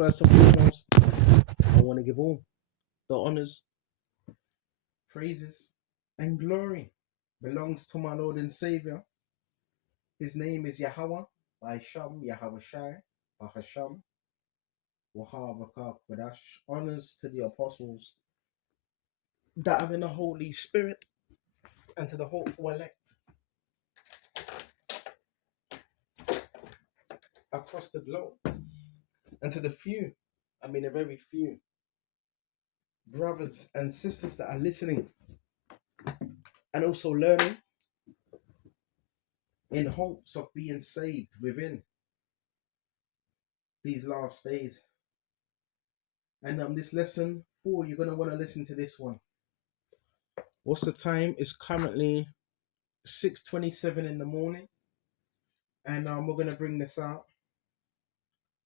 first and foremost, I want to give all the honors, praises, and glory belongs to my Lord and Savior. His name is Yahweh, by Sham, Yahweh Shai, by Hasham, Wahavaka Kwadash. Honors to the apostles that are in the Holy Spirit and to the hopeful elect across the globe, and to the few, a very few brothers and sisters that are listening and also learning in hopes of being saved within these last days. And this lesson 4, you're going to want to listen to this one. What's the time? It's currently 6:27 in the morning, and we're going to bring this out,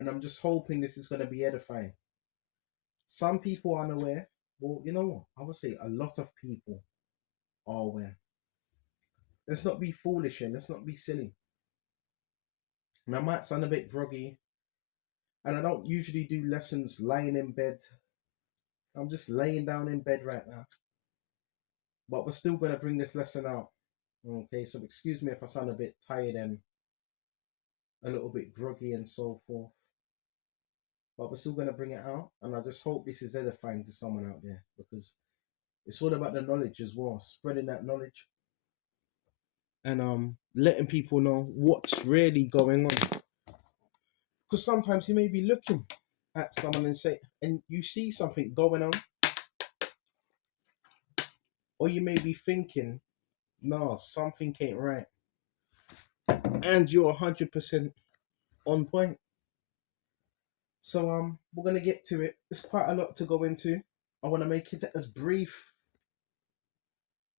and I'm just hoping this is going to be edifying. Some people are unaware. Well, you know what? I would say a lot of people are aware. Let's not be foolish and let's not be silly. And I might sound a bit groggy, and I don't usually do lessons lying in bed. I'm just laying down in bed right now. But we're still going to bring this lesson out. Okay, so excuse me if I sound a bit tired and a little bit groggy and so forth. But we're still going to bring it out. And I just hope this is edifying to someone out there, because it's all about the knowledge as well. Spreading that knowledge. And letting people know what's really going on. Because sometimes you may be looking at someone and you see something going on. Or you may be thinking, no, something ain't right. And you're 100% on point. So we're gonna get to it. There's quite a lot to go into. I want to make it as brief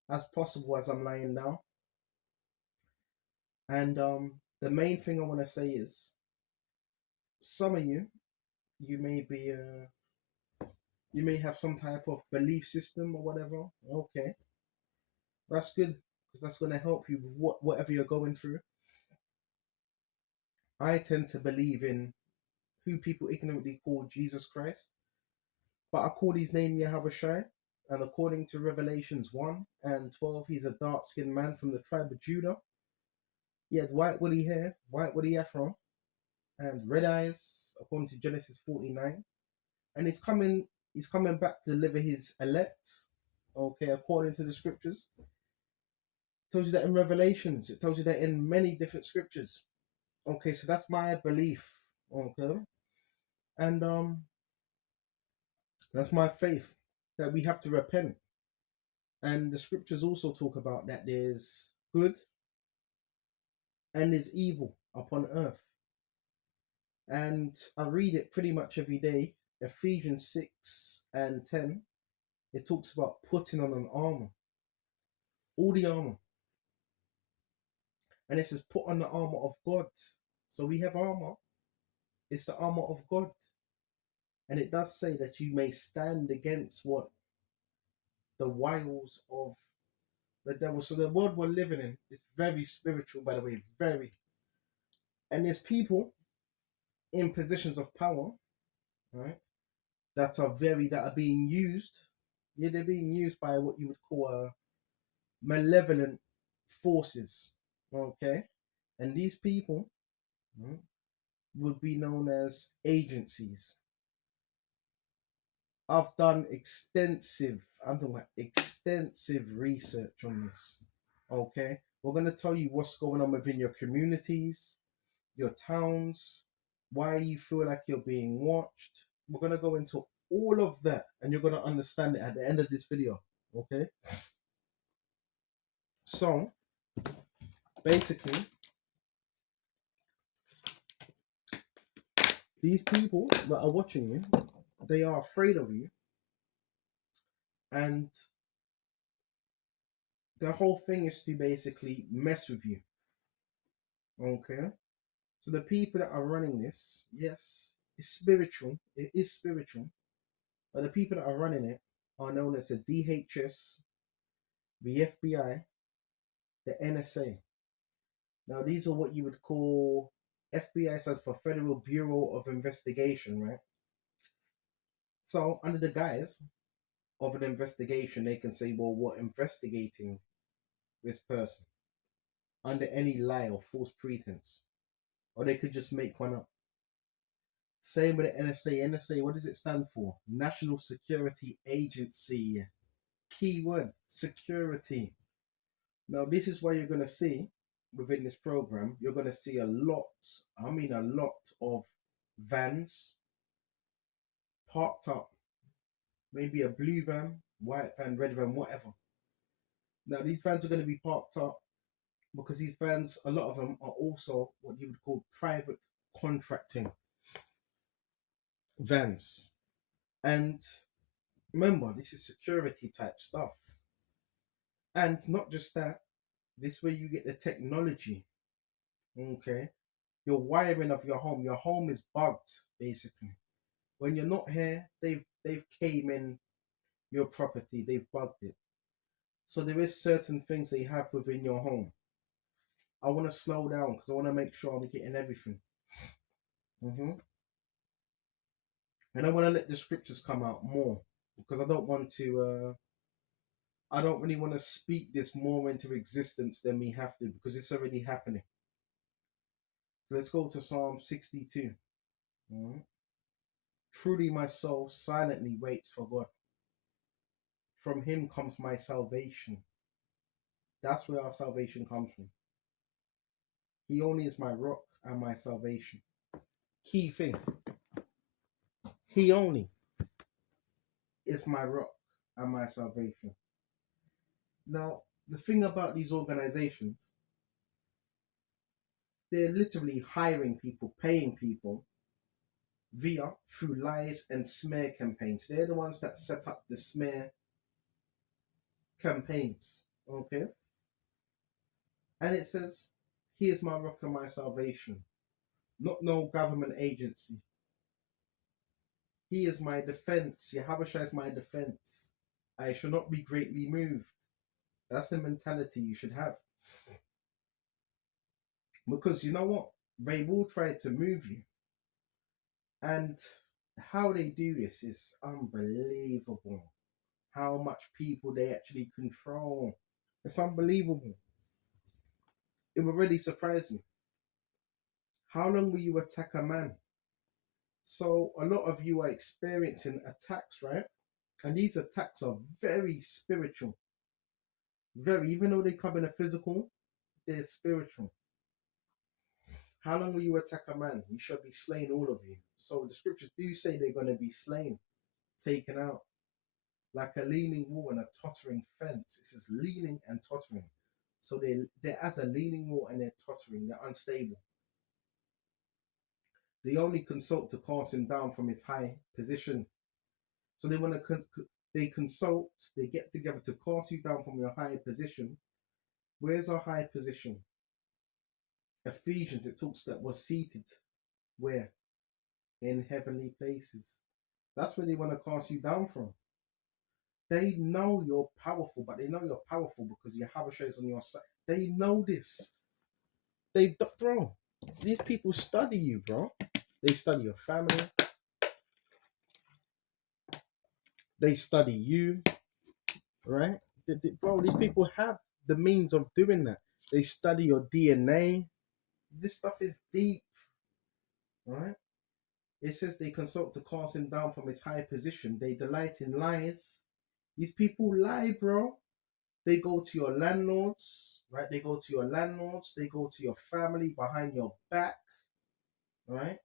as possible as I'm lying down. And the main thing I want to say is, some of you may have some type of belief system or whatever. Okay, that's good, because that's gonna help you with whatever you're going through. I tend to believe in who people ignorantly call Jesus Christ, but I call his name Yahweh Shai, and according to Revelations 1:12, he's a dark-skinned man from the tribe of Judah. He had white woolly hair, white woolly afro, and red eyes, according to Genesis 49. And he's coming back to deliver his elect, okay, according to the scriptures. It tells you that in Revelations, it tells you that in many different scriptures. Okay, so that's my belief, okay? And that's my faith, that we have to repent. And the scriptures also talk about that there's good and there's evil upon earth. And I read it pretty much every day. Ephesians 6:10. It talks about putting on an armor. All the armor. And it says put on the armor of God. So we have armor. It's the armor of God. And it does say that you may stand against what? The wiles of the devil. So the world we're living in is very spiritual, by the way. Very. And there's people in positions of power, right, that are being used. Yeah, they're being used by what you would call malevolent forces. Okay. And these people, right, would be known as agencies. I've done extensive research on this. Okay. We're going to tell you what's going on within your communities, your towns, why you feel like you're being watched. We're going to go into all of that, and you're going to understand it at the end of this video. Okay. So basically, these people that are watching you, they are afraid of you, and the whole thing is to basically mess with you. Okay. So the people that are running this, yes, it's spiritual. It is spiritual. But the people that are running it are known as the DHS, the FBI, the NSA. Now, these are what you would call, FBI stands for Federal Bureau of Investigation, right? So under the guise of an investigation, they can say, well, we're investigating this person under any lie or false pretense. Or they could just make one up. Same with the NSA. NSA, what does it stand for? National Security Agency. Keyword, security. Now, this is why you're going to see within this program, you're going to see a lot, I mean a lot of vans parked up. Maybe a blue van, white van, red van, whatever. Now, these vans are going to be parked up because these vans, a lot of them are also what you would call private contracting vans. And remember, this is security type stuff. And not just that, this way you get the technology. Okay. Your wiring of your home. Your home is bugged, basically. When you're not here, they've came in your property, they've bugged it. So there is certain things they have within your home. I want to slow down because I want to make sure I'm getting everything. hmm And I want to let the scriptures come out more because I don't want to. I don't really want to speak this more into existence than we have to because it's already happening. So let's go to Psalm 62. Mhm. Truly, my soul silently waits for God. From Him comes my salvation. That's where our salvation comes from. He only is my rock and my salvation. Key thing. He only is my rock and my salvation. Now, the thing about these organizations, they're literally hiring people, paying people through lies and smear campaigns. They're the ones that set up the smear campaigns. Okay? And it says, He is my rock and my salvation. Not no government agency. He is my defense. Yahushua is my defense. I shall not be greatly moved. That's the mentality you should have. Because you know what? They will try to move you. And how they do this is unbelievable. How much people they actually control. It's unbelievable. It will really surprise me. How long will you attack a man? So a lot of you are experiencing attacks, right? And these attacks are very spiritual. Very, even though they come in a physical, they're spiritual. How long will you attack a man? You shall be slain, all of you. So the scriptures do say they're going to be slain, taken out, like a leaning wall and a tottering fence. It says leaning and tottering. So they're as a leaning wall and they're tottering, they're unstable. They only consult to cast him down from his high position. So they want to they consult, they get together to cast you down from your high position. Where's our high position? Ephesians, it talks that we're seated where? In heavenly places. That's where they want to cast you down from. They know you're powerful, but they know you're powerful because your Habasha is on your side. They know this. Bro, these people study you, bro. They study your family. They study you, right? Bro, these people have the means of doing that. They study your DNA. This stuff is deep, right? It says they consult to cast him down from his high position. They delight in lies. These people lie, bro. They go to your landlords, right? They go to your landlords. They go to your family behind your back, right?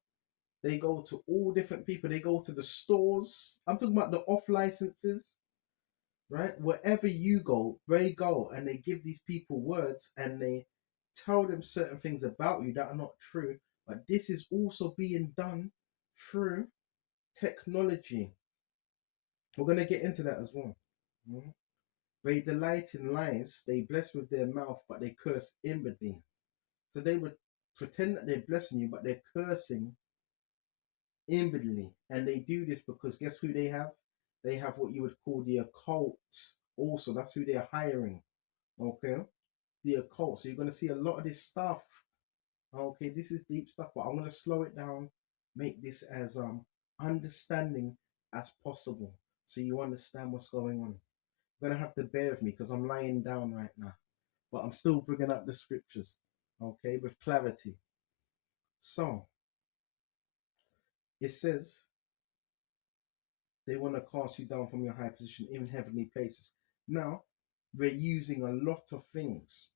They go to all different people. They go to the stores. I'm talking about the off licenses, right? Wherever you go, they go and they give these people words and they tell them certain things about you that are not true. But this is also being done through technology. We're going to get into that as well. Mhm. They delight in lies. They bless with their mouth, but they curse inwardly. So they would pretend that they're blessing you, but they're cursing inwardly. And they do this because guess who they have? They have what you would call the occult. Also, that's who they're hiring. Okay, the occult. So you're going to see a lot of this stuff. Okay, this is deep stuff, but I'm going to slow it down, make this as understanding as possible so you understand what's going on. You're gonna have to bear with me because I'm lying down right now, but I'm still bringing up the scriptures, okay, with clarity. So it says they want to cast you down from your high position in heavenly places. Now we're using a lot of things,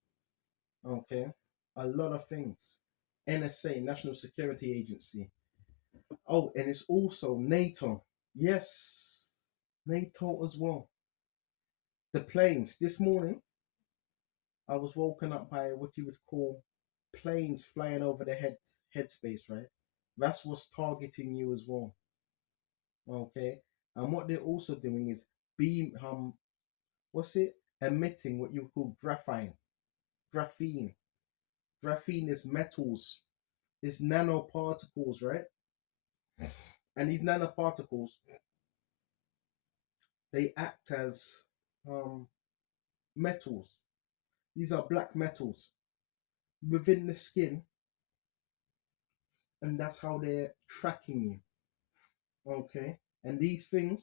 okay, a lot of things. NSA, National Security Agency. Oh, and it's also NATO. Yes, NATO as well. The planes. This morning, I was woken up by what you would call planes flying over the headspace, right? That's what's targeting you as well. Okay. And what they're also doing is what's it? Emitting what you call graphene. Graphene is metals, is nanoparticles, right? And these nanoparticles, they act as um, metals. These are black metals within the skin, and that's how they're tracking you. Okay, and these things,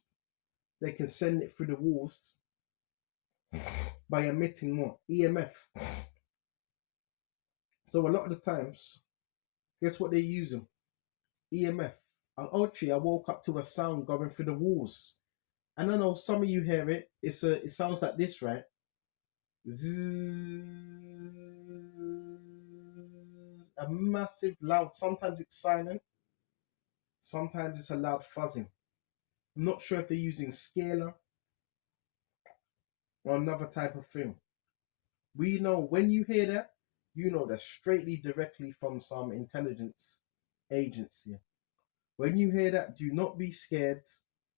they can send it through the walls by emitting what? EMF. So a lot of the times, guess what they're using? EMF. Actually, I woke up to a sound going through the walls, and I know some of you hear it. It sounds like this, right? Zzz, a massive loud. Sometimes it's silent. Sometimes it's a loud fuzzing. I'm not sure if they're using scalar or another type of thing. We know when you hear that, you know that's straightly directly from some intelligence agency. When you hear that, do not be scared,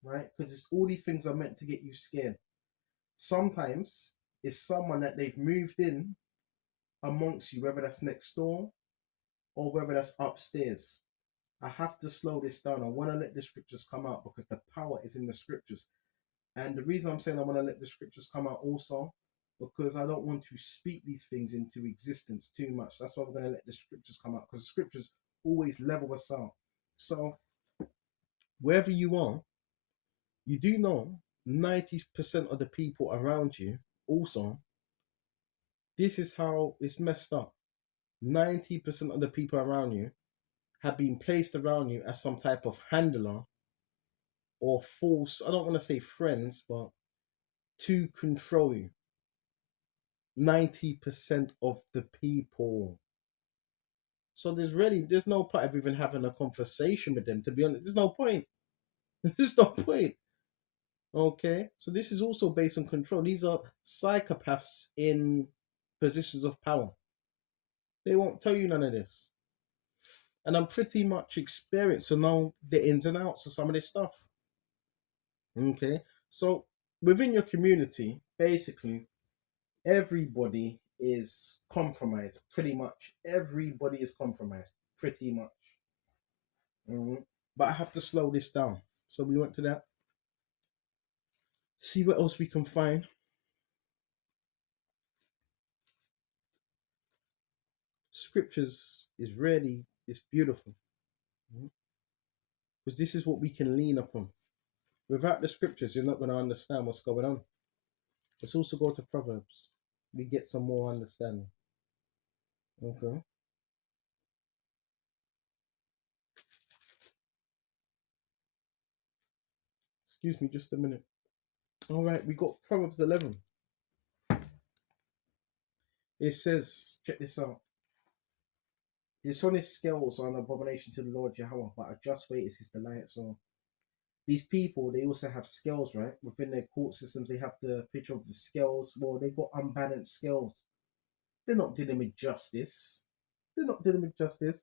right? Because all these things are meant to get you scared. Sometimes it's someone that they've moved in amongst you, whether that's next door or whether that's upstairs. I have to slow this down. I want to let the scriptures come out because the power is in the scriptures. And the reason I'm saying I want to let the scriptures come out also, because I don't want to speak these things into existence too much. That's why we're going to let the scriptures come out, because the scriptures always level us out. So wherever you are, you do know 90% of the people around you also, this is how it's messed up. 90% of the people around you have been placed around you as some type of handler or false, I don't want to say friends, but to control you. 90% of the people. So there's no point of even having a conversation with them, to be honest. There's no point. There's no point. Okay. So this is also based on control. These are psychopaths in positions of power. They won't tell you none of this. And I'm pretty much experienced to know the ins and outs of some of this stuff. Okay. So within your community, basically, everybody is compromised. Pretty much everybody is compromised. Pretty much. But I have to slow this down. So we went to that. See what else we can find. Scriptures is really, it's beautiful. Because this is what we can lean upon. Without the scriptures, you're not going to understand what's going on. Let's also go to Proverbs. We get some more understanding. Okay. Excuse me just a minute. All right, we got Proverbs 11. It says, check this out. Dishonest scales are an abomination to the Lord Jehovah, but a just weight is his delight. So these people, they also have scales, right? Within their court systems, they have the picture of the scales. Well, they've got unbalanced scales. They're not dealing with justice. They're not dealing with justice.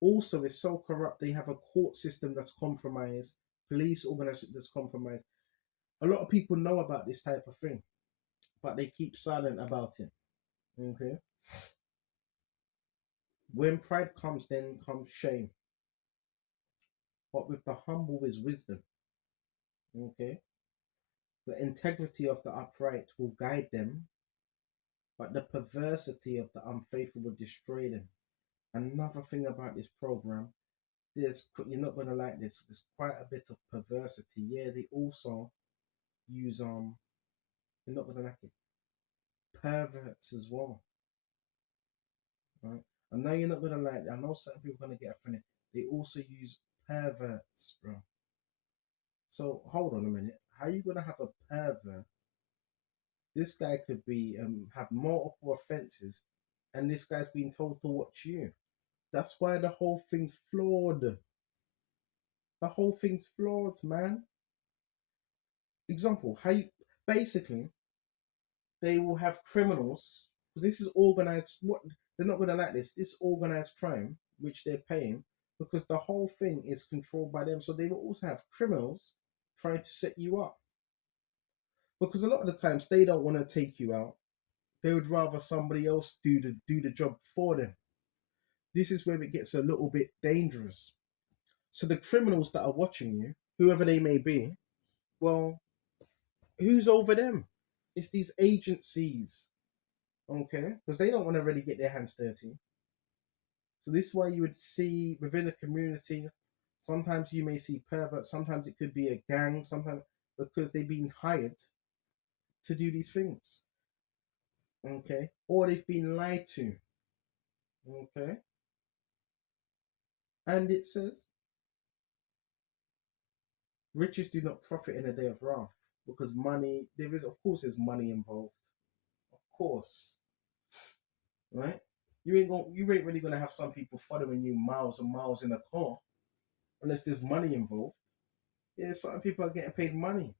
Also, it's so corrupt. They have a court system that's compromised, police organization that's compromised. A lot of people know about this type of thing, but they keep silent about it. Okay. When pride comes, then comes shame. But with the humble is wisdom. Okay. The integrity of the upright will guide them, but the perversity of the unfaithful will destroy them. Another thing about this program, you're not gonna like this. There's quite a bit of perversity. Yeah, they also use you're not gonna like it. Perverts as well, right? I know you're not gonna like it. I know certain people are gonna get offended. They also use perverts, bro. So hold on a minute. How you gonna have a pervert? This guy could be have multiple offenses, and this guy's being told to watch you. That's why the whole thing's flawed. The whole thing's flawed, man. Example, how you basically they will have criminals because this is organized. What they're not gonna like this organized crime which they're paying because the whole thing is controlled by them. So they will also have criminals trying to set you up because a lot of the times they don't want to take you out. They would rather somebody else do the job for them. This is where it gets a little bit dangerous. So the criminals that are watching you, whoever they may be, well, who's over them? It's these agencies, okay? Because they don't want to really get their hands dirty. So this is why you would see within a community, sometimes you may see perverts, sometimes it could be a gang, sometimes because they've been hired to do these things, okay? Or they've been lied to, okay? And it says, riches do not profit in a day of wrath because money, there is, of course, there's money involved, of course, right? You ain't really gonna have some people following you miles and miles in a car unless there's money involved. Yeah, certain people are getting paid money,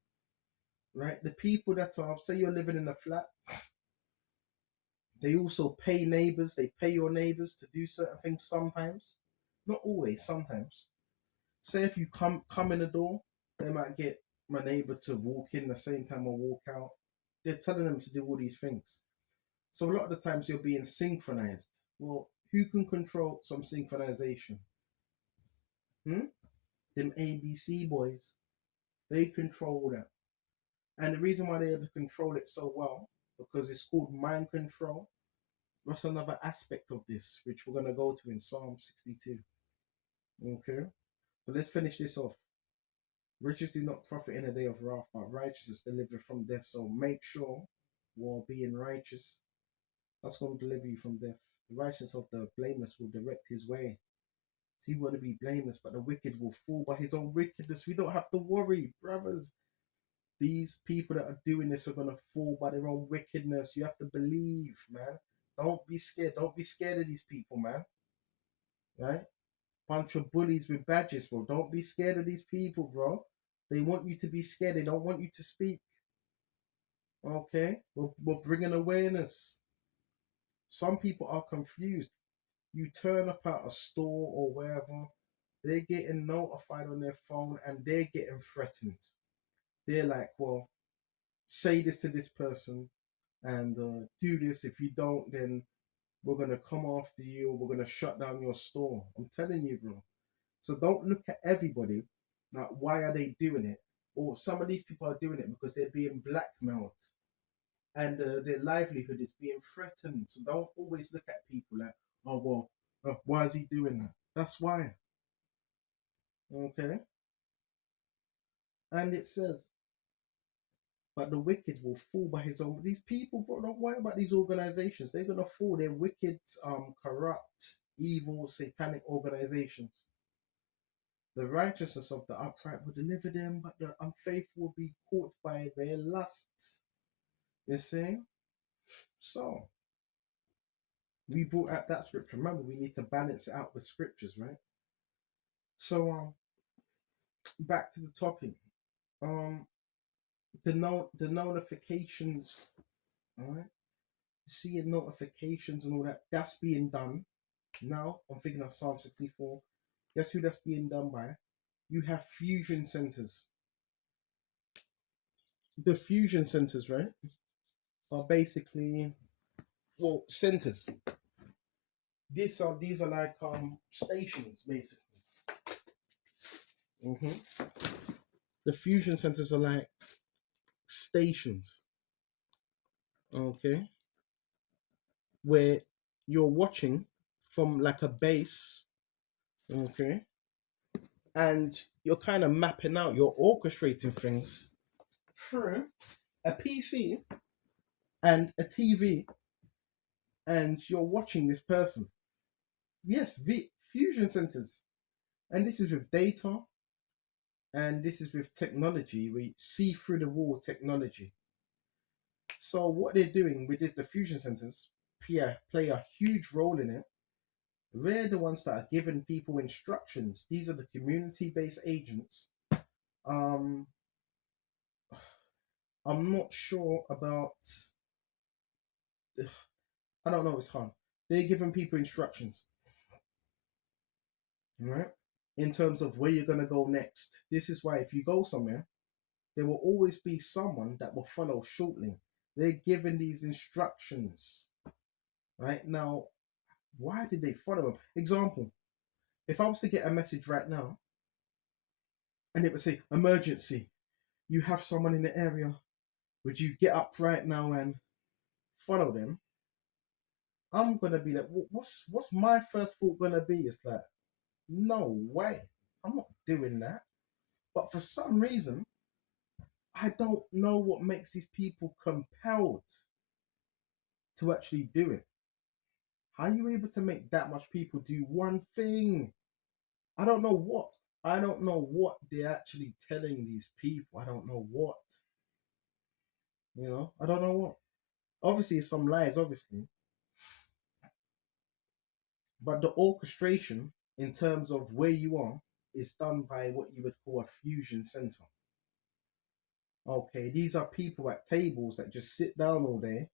right? The people that are, say you're living in a flat, they also pay neighbors. They pay your neighbors to do certain things sometimes, not always. Sometimes, say if you come in the door, they might get my neighbor to walk in the same time I walk out. They're telling them to do all these things. So a lot of the times you're being synchronized. Well, who can control some synchronization? Hmm? Them ABC boys. They control that. And the reason why they're able to control it so well, because it's called mind control. That's another aspect of this, which we're going to go to in Psalm 62. Okay? But let's finish this off. Riches do not profit in a day of wrath, but righteousness deliver from death. So make sure while being righteous, that's going to deliver you from death. The righteousness of the blameless will direct his way. So you want to be blameless, but the wicked will fall by his own wickedness. We don't have to worry, brothers. These people that are doing this are going to fall by their own wickedness. You have to believe, man. Don't be scared. Don't be scared of these people, man. Right? Bunch of bullies with badges, bro. Don't be scared of these people, bro. They want you to be scared. They don't want you to speak. Okay? We're bringing awareness. Some people are confused. You turn up at a store or wherever, they're getting notified on their phone and they're getting threatened. They're like, well, say this to this person and do this. If you don't, then we're going to come after you or we're going to shut down your store. I'm telling you, bro. So don't look at everybody like, why are they doing it? Or some of these people are doing it because they're being blackmailed and their livelihood is being threatened. So don't always look at people like, oh, well, why is he doing that? That's why. Okay. And it says, but the wicked will fall by his own. These people, bro, don't worry about these organizations. They're going to fall. They're wicked, corrupt, evil, satanic organizations. The righteousness of the upright will deliver them, but the unfaithful will be caught by their lusts. You see? So, we brought out that scripture. Remember, we need to balance it out with scriptures, right? So, back to the topic. Um, the notifications, all right? Seeing notifications and all that, that's being done. Now, I'm thinking of Psalm 64. Guess who that's being done by? You have fusion centers. The fusion centers, right, are basically, well, centers. These are like stations basically. The fusion centers are like stations, okay, where you're watching from like a base, okay, and you're kind of mapping out, you're orchestrating things through a PC and a TV, and you're watching this person. Yes, fusion centers, and this is with data, and this is with technology. We see through the wall technology. So what they're doing with the fusion centers play a huge role in it. They're the ones that are giving people instructions. These are the community-based agents. Um, I'm not sure about. I don't know. It's hard. They're giving people instructions, right? In terms of where you're gonna go next. This is why if you go somewhere, there will always be someone that will follow shortly. They're given these instructions, right? Now, why did they follow them? Example: if I was to get a message right now, and it would say emergency, you have someone in the area. Would you get up right now and follow them? I'm gonna be like, what's my first thought gonna be? Is like, no way, I'm not doing that. But for some reason, I don't know what makes these people compelled to actually do it. How are you able to make that much people do one thing? I don't know what. I don't know what they're actually telling these people. I don't know what. I don't know what. Obviously, some lies, obviously, but the orchestration in terms of where you are is done by what you would call a fusion center. Okay, these are people at tables that just sit down all day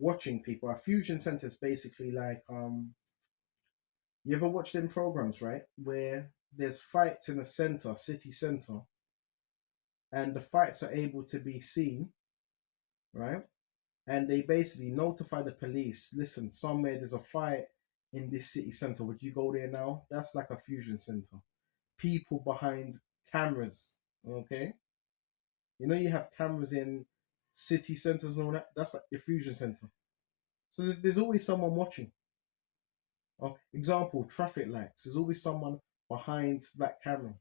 watching people. A fusion center is basically like you ever watch them programs, right? Where there's fights in a center, city center, and the fights are able to be seen, right? And they basically notify the police, listen, somewhere there's a fight in this city center. Would you go there now? That's like a fusion center. People behind cameras, okay? You have cameras in city centers and all that. That's like your fusion center. So there's always someone watching. Example, traffic lights. There's always someone behind that camera.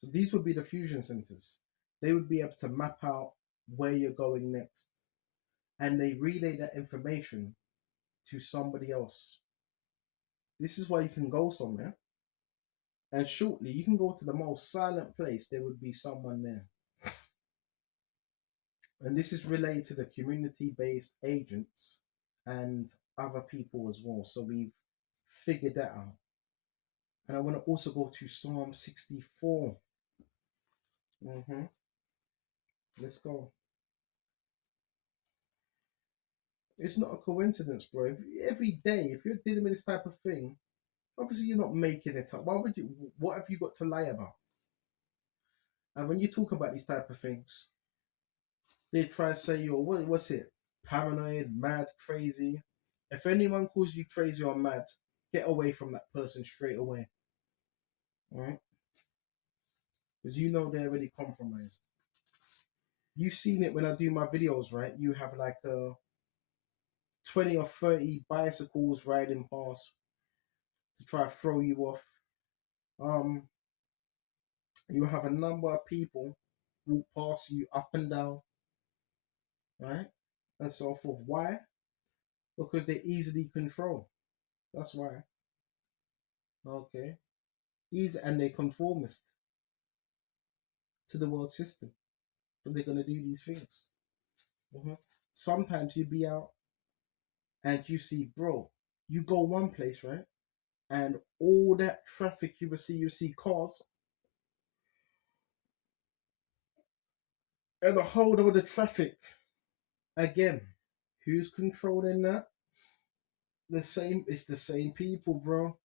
So these would be the fusion centers. They would be able to map out where you're going next. And they relay that information to somebody else. This is why you can go somewhere and shortly you can go to the most silent place, there would be someone there. And this is related to the community-based agents and other people as well. So we've figured that out. And I want to also go to Psalm 64. Let's go. It's not a coincidence, bro. Every day, if you're dealing with this type of thing, obviously you're not making it up. Why would you? What have you got to lie about? And when you talk about these type of things, they try to say you're what's it? Paranoid, mad, crazy. If anyone calls you crazy or mad, get away from that person straight away. Alright? Because they're already compromised. You've seen it when I do my videos, right? You have like 20 or 30 bicycles riding past to try to throw you off. You have a number of people walk past you up and down, right? And so forth. Why? Because they're easily controlled. That's why. Okay. Easy, and they conformist to the world system. But they're gonna do these things. Sometimes you be out and you see, bro, you go one place, right? And all that traffic you see cars, and the whole of the traffic. Again, who's controlling that? It's the same people, bro.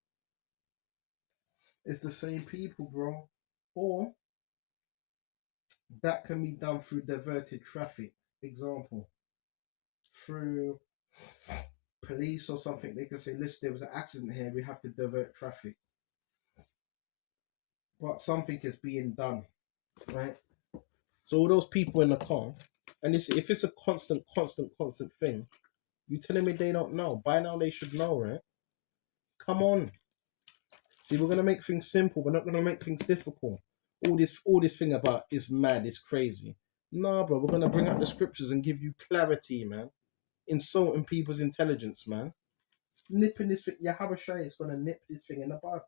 It's the same people, bro. Or that can be done through diverted traffic. Example, through police or something, they can say, listen, there was an accident here, we have to divert traffic. But something is being done, right? So all those people in the car, and if it's a constant thing, you telling me they don't know? By now they should know, right? Come on. See, we're gonna make things simple. We're not gonna make things difficult. All this thing about is mad, it's crazy. Nah, bro, we're gonna bring out the scriptures and give you clarity, man. Insulting people's intelligence, man. Nipping this thing, yeah, Habashai is gonna nip this thing in the bud.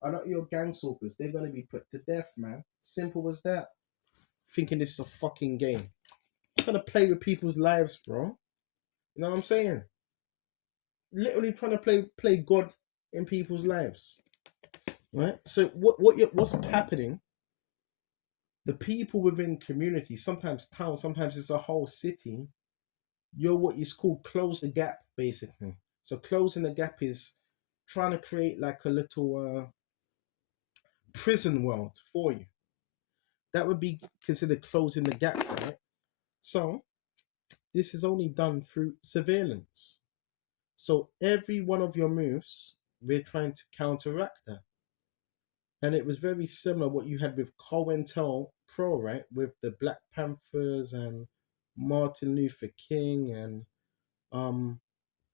I know your gang stalkers, they're gonna be put to death, man. Simple as that. Thinking this is a fucking game. It's gonna play with people's lives, bro. You know what I'm saying? Literally trying to play God in people's lives. Right? So what's happening? The people within community, sometimes town, sometimes it's a whole city. You're what is called close the gap, basically. So closing the gap is trying to create like a little prison world for you. That would be considered closing the gap, right? So this is only done through surveillance. So every one of your moves, we're trying to counteract that. And it was very similar what you had with COINTELPRO, right? With the Black Panthers and Martin Luther King and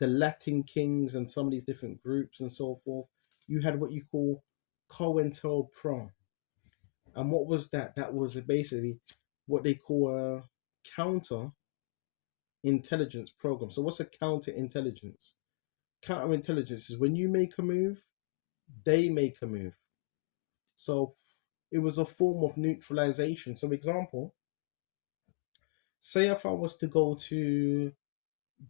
the Latin Kings and some of these different groups and so forth. You had what you call COINTELPRO. And what was that? That was basically what they call a counter intelligence program. So what's a counter intelligence? Counter intelligence is when you make a move, they make a move. So it was a form of neutralization. So example, say if I was to go to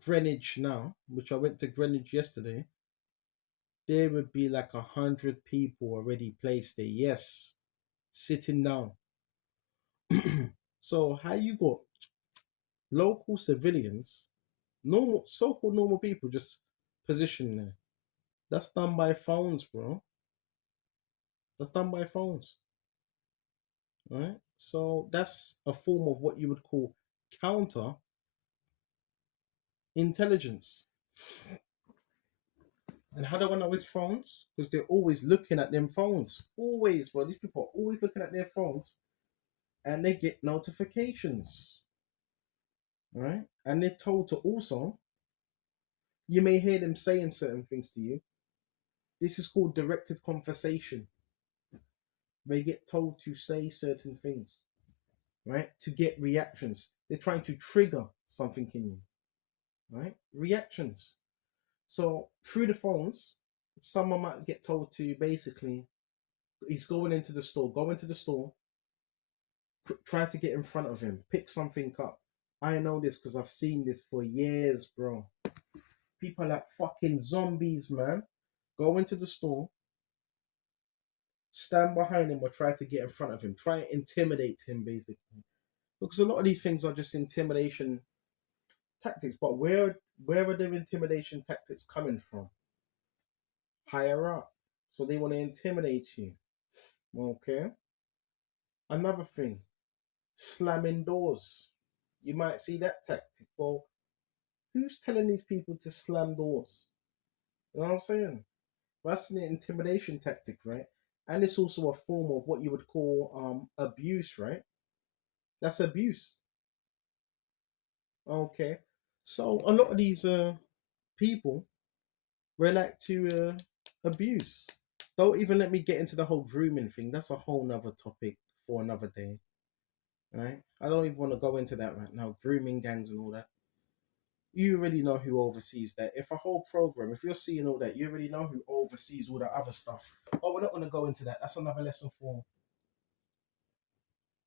Greenwich now, which I went to Greenwich yesterday, there would be like 100 people already placed there. Yes, sitting down. So how you got local civilians, normal so-called normal people just positioned there? That's done by phones, bro. That's done by phones, right? So that's a form of what you would call counter intelligence. And how do I know it's phones? Because they're always looking at them phones. Always, bro. These people are always looking at their phones and they get notifications, right? And they're told to also, you may hear them saying certain things to you. This is called directed conversation. They get told to say certain things, right? To get reactions. They're trying to trigger something in you, right? Reactions. So through the phones, someone might get told to basically, he's going into the store, go into the store, try to get in front of him, pick something up. I know this because I've seen this for years, bro. People are like fucking zombies, man. Go into the store, stand behind him or try to get in front of him. Try and intimidate him, basically. Because a lot of these things are just intimidation tactics. But where are their intimidation tactics coming from? Higher up. So they want to intimidate you. Okay. Another thing, slamming doors. You might see that tactic. Well, who's telling these people to slam doors? You know what I'm saying? That's an intimidation tactic, right? And it's also a form of what you would call abuse, right? That's abuse. Okay. So a lot of these people they like to abuse. Don't even let me get into the whole grooming thing. That's a whole nother topic for another day. Right? I don't even want to go into that right now. Grooming gangs and all that. You already know who oversees that. If a whole program, if you're seeing all that, you already know who oversees all that other stuff. But we're not going to go into that. That's another lesson for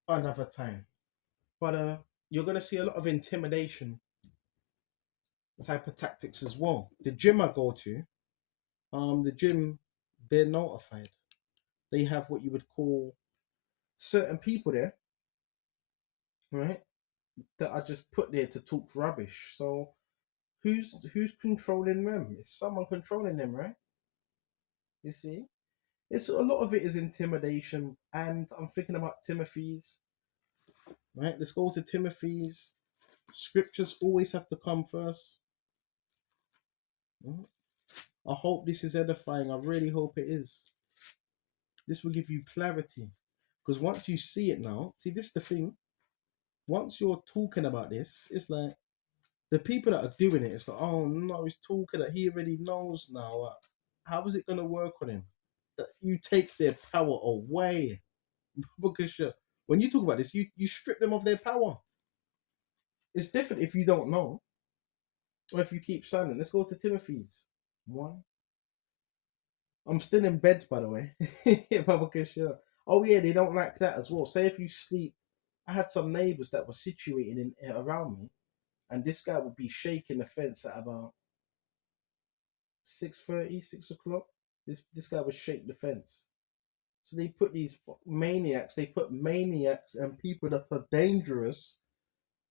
another time. But you're going to see a lot of intimidation type of tactics as well. The gym I go to, the gym, they're notified. They have what you would call certain people there, right? That are just put there to talk rubbish. So who's controlling them? It's someone controlling them, right? You see? It's a lot of it is intimidation, and I'm thinking about Timothy's. Right, let's go to Timothy's. Scriptures always have to come first. I hope this is edifying. I really hope it is. This will give you clarity, because once you see it now, see this is the thing. Once you're talking about this, it's like the people that are doing it. It's like, oh no, he's talking that he already knows now. How is it gonna work on him? You take their power away. Because when you talk about this, you strip them of their power. It's different if you don't know or if you keep silent. Let's go to Timothy's 1. I'm still in bed, by the way. Because oh yeah, they don't like that as well. Say if you sleep, I had some neighbors that were situated in around me, and this guy would be shaking the fence at about 6:30, 6 o'clock. This guy would shake the fence. So they put these maniacs. They put maniacs and people that are dangerous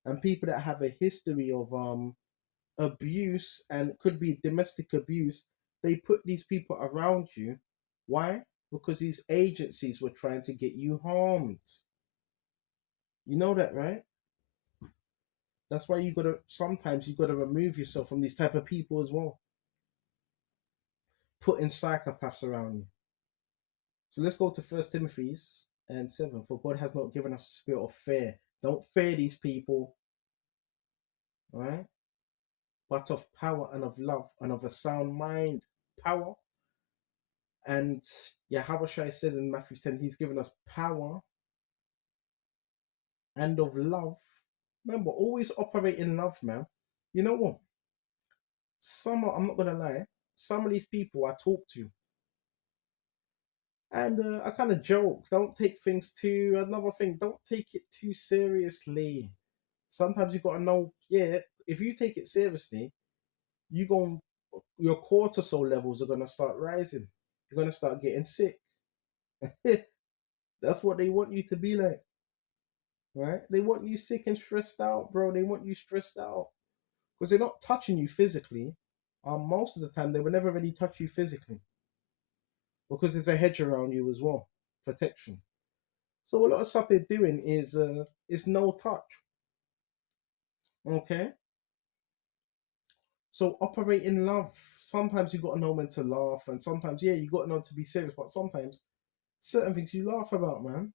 and people that have a history of abuse and could be domestic abuse. They put these people around you. Why? Because these agencies were trying to get you harmed. You know that, right? That's why sometimes you gotta remove yourself from these type of people as well. Putting psychopaths around you. So let's go to First Timothy's and 7. For God has not given us a spirit of fear. Don't fear these people, right? But of power and of love and of a sound mind. Power. And Yahushua said in Matthew 10, he's given us power and of love. Remember, always operate in love, man. You know what? I'm not gonna lie, some of these people I talk to, and I kind of joke. Don't take things too. Another thing, don't take it too seriously. Sometimes you gotta know, yeah. If you take it seriously, you going your cortisol levels are gonna start rising. You're gonna start getting sick. That's what they want you to be like, right? They want you sick and stressed out, bro. They want you stressed out because they're not touching you physically. Most of the time, they will never really touch you physically because there's a hedge around you as well, protection. So a lot of stuff they're doing is no touch. Okay, so operate in love. Sometimes you got to know when to laugh, and sometimes you got to know to be serious. But sometimes certain things you laugh about, man,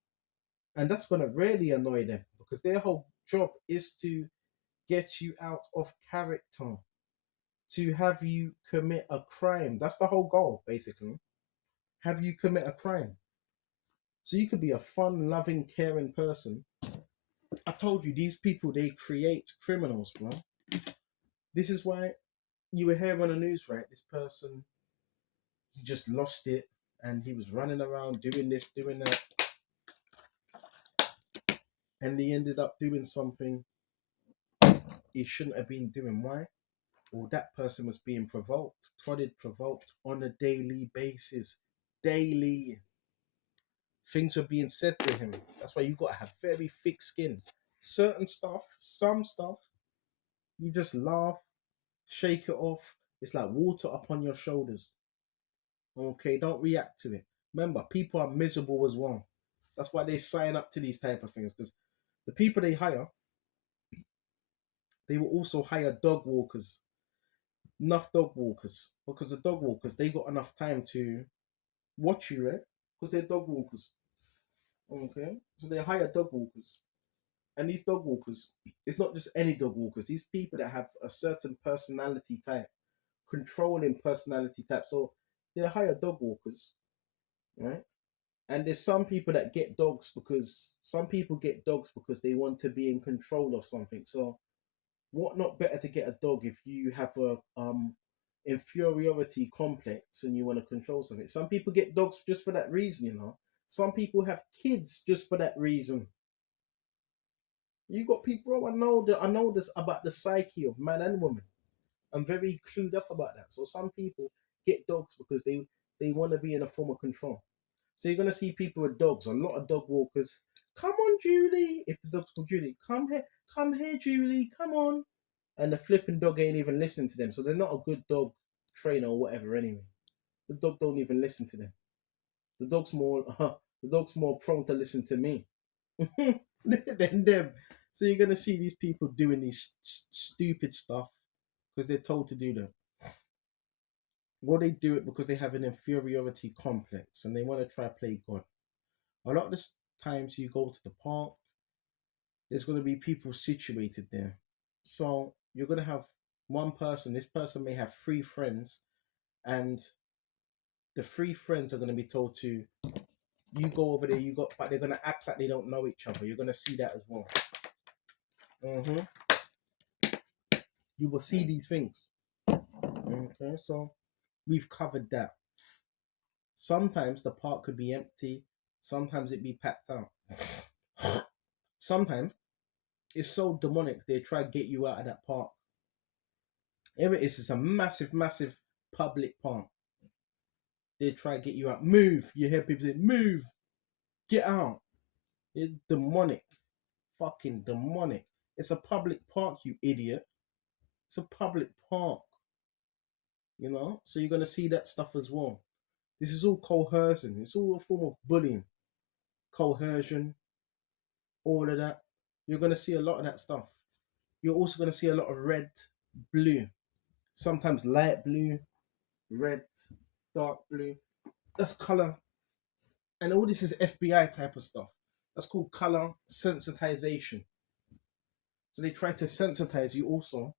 and that's gonna really annoy them because their whole job is to get you out of character, to have you commit a crime. That's the whole goal, basically. Have you commit a crime? So you could be a fun, loving, caring person. I told you these people they create criminals, bro. This is why you were here on the news, right? This person he just lost it and he was running around doing this, doing that, and he ended up doing something he shouldn't have been doing. Why? Well, that person was being provoked, prodded, provoked on a daily basis. Daily. Things were being said to him. That's why you got to have very thick skin. Certain stuff, some stuff, you just laugh, shake it off. It's like water upon your shoulders. Okay, don't react to it. Remember, people are miserable as well. That's why they sign up to these type of things because the people they hire, they will also hire dog walkers, enough dog walkers, because the dog walkers they got enough time to watch you, right? Because they're dog walkers. Okay, so they hire dog walkers, and these dog walkers, it's not just any dog walkers. These people that have a certain personality type, controlling personality type. So they hire dog walkers, right? And there's some people that get dogs because some people get dogs because they want to be in control of something. So what not better to get a dog if you have a inferiority complex and you want to control something. Some people get dogs just for that reason, you know. Some people have kids just for that reason. You got people, bro. I know this about the psyche of man and woman. I'm very clued up about that. So some people get dogs because they want to be in a form of control. So you're gonna see people with dogs, a lot of dog walkers. Come on, Julie. If the dog's called Julie, come here, Julie, come on. And the flipping dog ain't even listening to them. So they're not a good dog trainer or whatever anyway. The dog don't even listen to them. The dog's more the dog's more prone to listen to me than them. So you're gonna see these people doing these stupid stuff because they're told to do that. Well, they do it because they have an inferiority complex and they want to try play God. A lot of the times you go to the park, there's going to be people situated there. So you're going to have one person, this person may have three friends, and The three friends are going to be told to, you go over there, but they're going to act like they don't know each other. You're going to see that as well. hmm You will see these things. Okay, so we've covered that. Sometimes the park could be empty, sometimes it be packed out. Sometimes it's so demonic they try to get you out of that park. Here it is, it's a massive, massive public park. They try to get you out. Move. You hear people say, move, get out. It's demonic. Fucking demonic. It's a public park, you idiot. It's a public park. You know? So you're gonna see that stuff as well. This is all coercion. It's all a form of bullying. Coercion, all of that. You're gonna see a lot of that stuff. You're also gonna see a lot of red, blue, sometimes light blue, red, dark blue. That's color, and all this is FBI type of stuff. That's called color sensitization. So they try to sensitize you also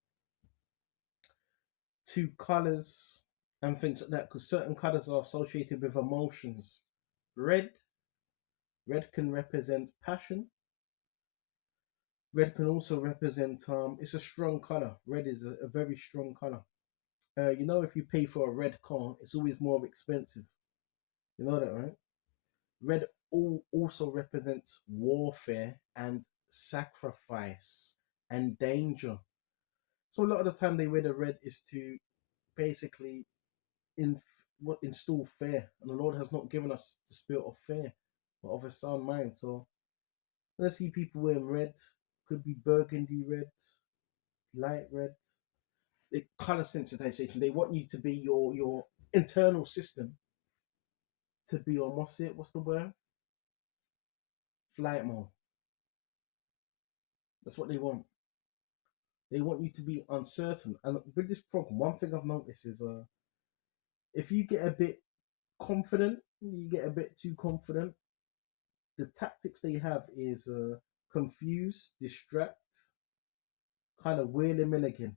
to colors and things like that, because certain colors are associated with emotions. Red, red can represent passion. Red can also represent it's a strong color. Red is a very strong color. You know, if you pay for a red car, it's always more expensive. You know that, right? Red also represents warfare and sacrifice and danger. So a lot of the time they wear the red is to basically in what install fear, and the Lord has not given us the spirit of fear, but of a sound mind. So when I see people wearing red, could be burgundy red, light red, they color sensitization. They want you to be your internal system to be on what's the word? Flight mode. That's what they want. They want you to be uncertain. And with this problem, one thing I've noticed is if you get a bit confident, you get a bit too confident, the tactics they have is confuse, distract, kind of wheel them in again.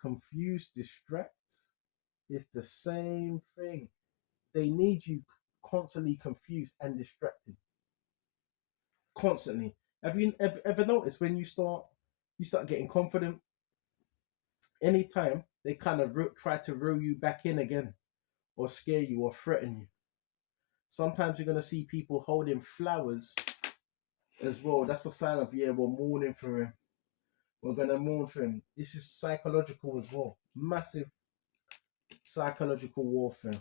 Confuse, distract. It's the same thing. They need you constantly confused and distracted. Constantly. Have you ever noticed when you start getting confident, anytime they kind of try to reel you back in again, or scare you or threaten you. Sometimes you're gonna see people holding flowers as well. That's a sign of, yeah, we're mourning for him. We're gonna mourn for him. This is psychological as well. Massive psychological warfare.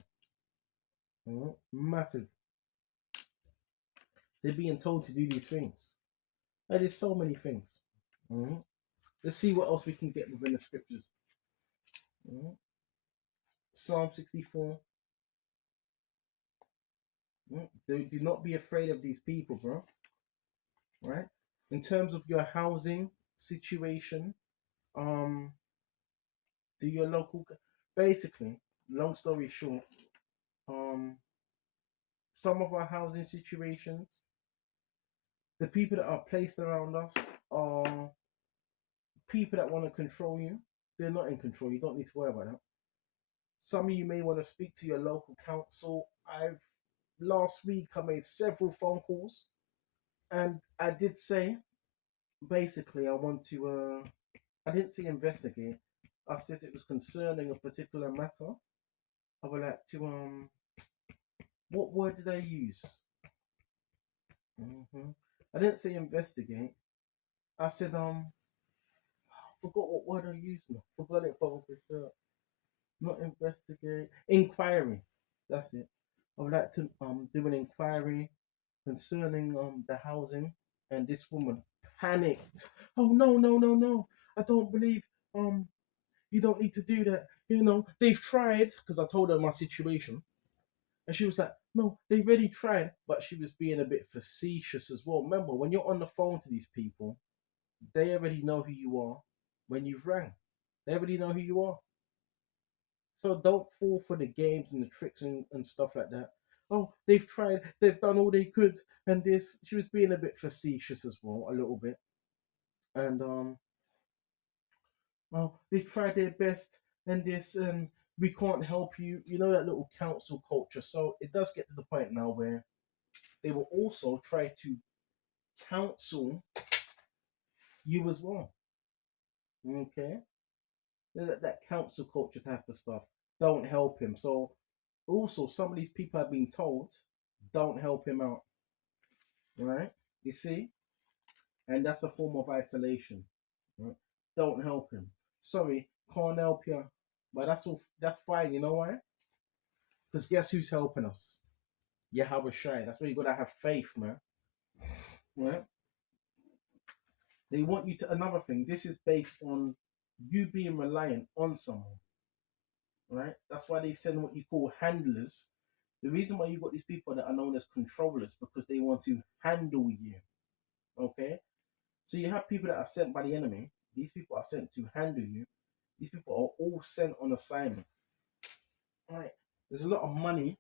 Massive. They're being told to do these things. And there's so many things. Mhm. Let's see what else we can get within the scriptures. Mhm. Psalm 64. Do not be afraid of these people, bro. Right? In terms of your housing situation, um, do your local, basically, long story short, um, some of our housing situations, the people that are placed around us are people that want to control you. They're not in control. You don't need to worry about that. Some of you may want to speak to your local council. Last week I made several phone calls, and I did say basically I want to I didn't say investigate. I said it was concerning a particular matter. I would like to what word did I use? I didn't say investigate. I said forgot what word I used now. Forgot it probably sure. Not investigate. Inquiry. That's it. I would like to do an inquiry concerning the housing, and this woman panicked. Oh no, no, no, no. I don't believe you don't need to do that. You know, they've tried, because I told her my situation. And she was like, no, they really tried. But she was being a bit facetious as well. Remember, when you're on the phone to these people, they already know who you are when you've rang. They already know who you are. So don't fall for the games and the tricks and stuff like that. Oh, they've tried, they've done all they could. And this, she was being a bit facetious as well, a little bit. And, well, they tried their best and this, and We can't help you. You know that little council culture. So it does get to the point now where they will also try to counsel you as well. Okay, that council culture type of stuff. Don't help him. So also some of these people have been told, don't help him out. Right? You see, and that's a form of isolation. Right? Don't help him. Sorry, can't help you. But that's all. That's fine. You know why? Because guess who's helping us? Yahweh Shai. That's why you gotta have faith, man. Right? They want you to another thing. This is based on you being reliant on someone. Right? That's why they send what you call handlers. The reason why you got these people that are known as controllers because they want to handle you. Okay? So you have people that are sent by the enemy. These people are sent to handle you. These people are all sent on assignment. Right? There's a lot of money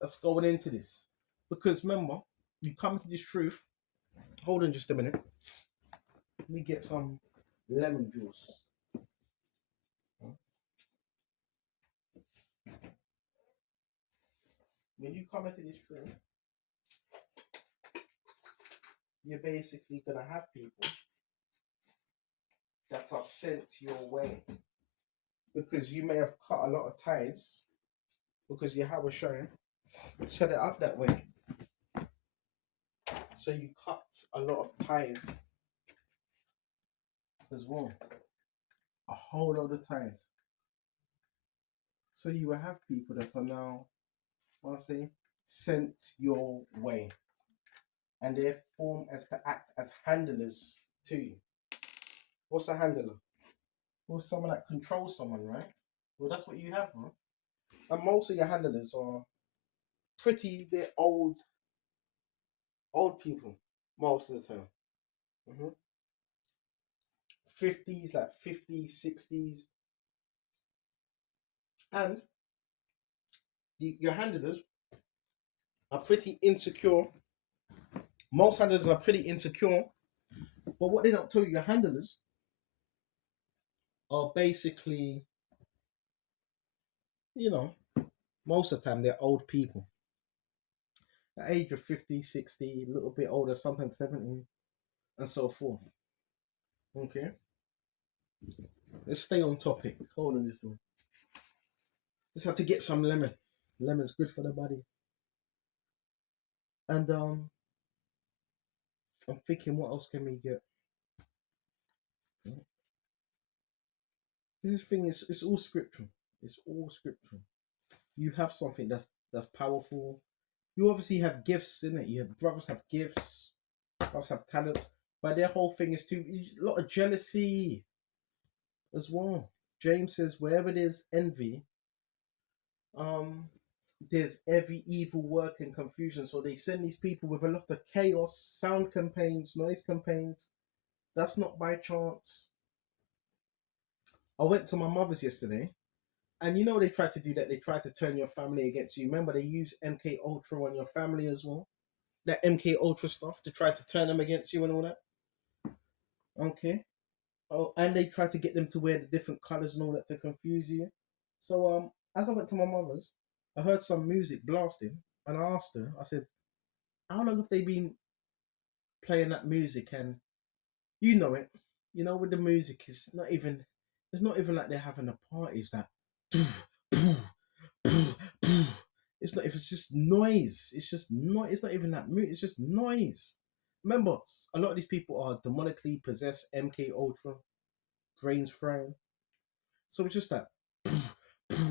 that's going into this. Because remember, you come to this truth. Hold on just a minute. Let me get some lemon juice. When you come into this truth, you're basically gonna have people that are sent your way. Because you may have cut a lot of ties because you have a show set it up that way. So you cut a lot of ties as well. A whole lot of ties. So you will have people that are now, what I say, sent your way. And they're formed as to act as handlers to you. What's a handler? Well, someone that controls someone, right? Well, that's what you have, bro. And most of your handlers are they're old people, most of the time. 50s, like 50s, 60s. And your handlers are pretty insecure. Most handlers are pretty insecure. But what they don't tell you, your handlers are basically, you know, most of the time they're old people. The age of 50, 60, a little bit older, sometimes 70, and so forth. Okay? Let's stay on topic. Hold on just a minute. Just have to get some lemon. Lemon's good for the body. And I'm thinking, what else can we get? This thing is it's all scriptural. It's all scriptural. You have something that's powerful. You obviously have gifts in it. You have brothers have gifts, brothers have talents, but their whole thing is a lot of jealousy as well. James says wherever there's envy, there's every evil work and confusion. So they send these people with a lot of chaos, sound campaigns, noise campaigns. That's not by chance. I went to my mother's yesterday, and you know they try to do that. They try to turn your family against you. Remember, they use MK Ultra on your family as well. That MK Ultra stuff to try to turn them against you and all that. Okay. Oh, and they try to get them to wear the different colors and all that to confuse you. So as I went to my mother's, I heard some music blasting, and I asked her. I said, "How long have they been playing that music?" And you know it. You know, with the music, it's not even. It's not even like they're having a party. It's like. It's not if it's just noise. It's just not. It's not even that mood. It's just noise. Remember, a lot of these people are demonically possessed. MK Ultra, brains fried. So it's just that.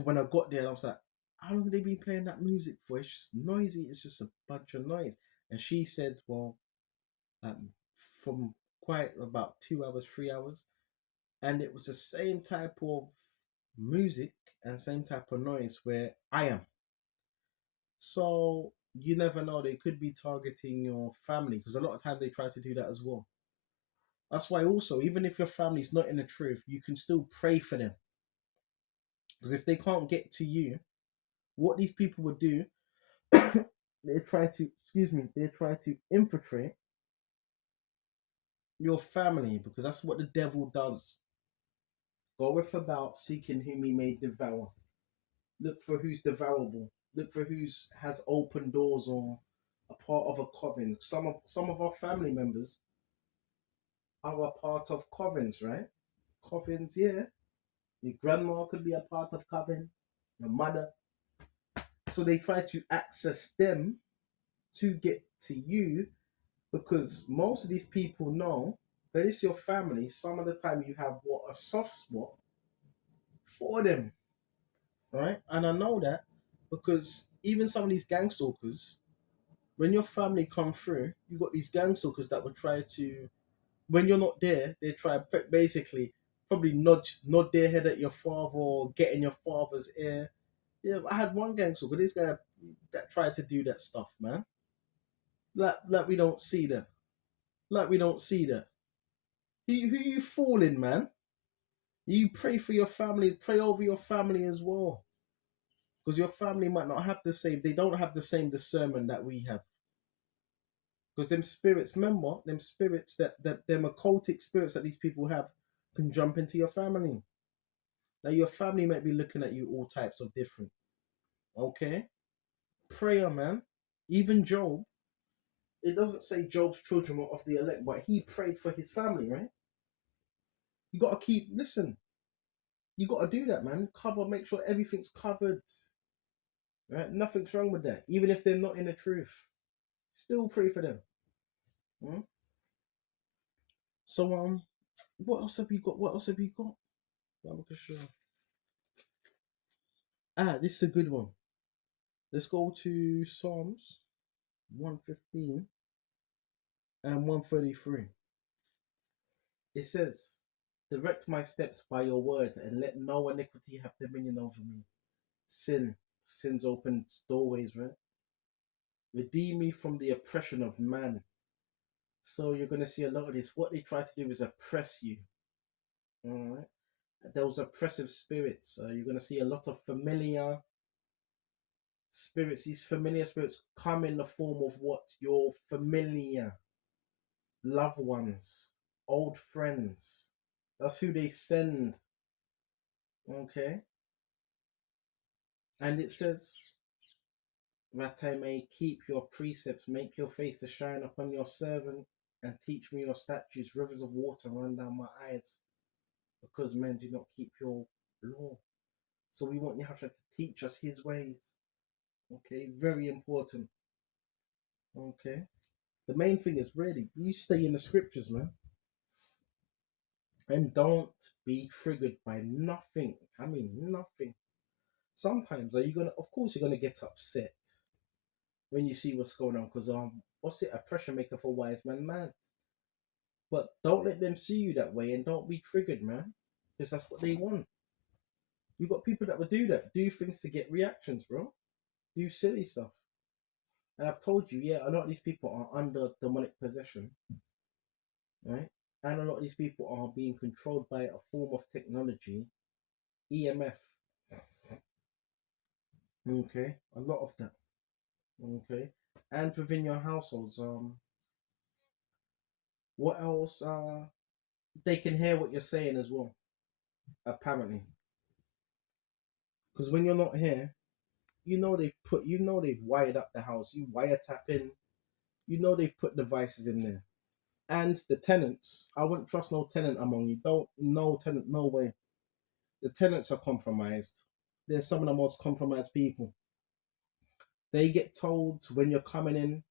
When I got there, I was like, "How long have they been playing that music for? It's just noisy. It's just a bunch of noise." And she said, "Well, from quite about 2 hours, 3 hours, and it was the same type of music and same type of noise where I am." So you never know, they could be targeting your family because a lot of times they try to do that as well. That's why also, even if your family's not in the truth, you can still pray for them. Because if they can't get to you, what these people would do, they try to, they try to infiltrate your family because that's what the devil does. Goeth about seeking whom he may devour. Look for who's devourable. Look for who's has open doors or a part of a coven. Some of our family members are a part of covens, right? Covens, yeah. Your grandma could be a part of coven, your mother. So they try to access them to get to you because most of these people know that it's your family. Some of the time you have what a soft spot for them, right? And I know that because even some of these gang stalkers, when your family come through, you got these gang stalkers that will try to, when you're not there, they try basically probably nod their head at your father or get in your father's ear. Yeah, I had one gang stalker, this guy that tried to do that stuff, man. Like we don't see that. Like we don't see that. Who you fooling, man? You pray for your family, pray over your family as well. Because your family might not have the same, they don't have the same discernment that we have. Because them spirits, remember, them spirits them occultic spirits that these people have can jump into your family. Now your family might be looking at you all types of different. Okay? Prayer, man. Even Job, it doesn't say Job's children were of the elect, but he prayed for his family, right? You gotta keep listen. You gotta do that, man. Cover, make sure everything's covered. Right? Nothing's wrong with that. Even if they're not in the truth. Still pray for them. Hmm? So what else have you got? What else have you got? This is a good one. Let's go to Psalms 115 and 133. It says, direct my steps by your word and let no iniquity have dominion over me. Sin's open doorways, right? Redeem me from the oppression of man. So you're going to see a lot of this. What they try to do is oppress you. All right? Those oppressive spirits. You're going to see a lot of familiar spirits. These familiar spirits come in the form of what? Your familiar loved ones, old friends. That's who they send. Okay? And it says that I may keep your precepts, make your face to shine upon your servant, and teach me your statutes. Rivers of water run down my eyes, because men do not keep your law. So we want you to teach us his ways. Okay, very important. Okay. The main thing is really you stay in the scriptures, man. And don't be triggered by nothing. I mean nothing. Sometimes are you gonna of course you're gonna get upset when you see what's going on, because what's it, a pressure maker for wise man mad. But don't let them see you that way and don't be triggered, man. Because that's what they want. You got people that will do that, do things to get reactions, bro. Do silly stuff. And I've told you, yeah, a lot of these people are under demonic possession, right? And a lot of these people are being controlled by a form of technology, EMF. Okay, a lot of that. Okay, and within your households, what else? They can hear what you're saying as well, apparently. Because when you're not here, they've wired up the house. You wiretapping, they've put devices in there. And the tenants, I wouldn't trust no tenant among you. Don't no tenant, no way. The tenants are compromised. They're some of the most compromised people. They get told when you're coming in,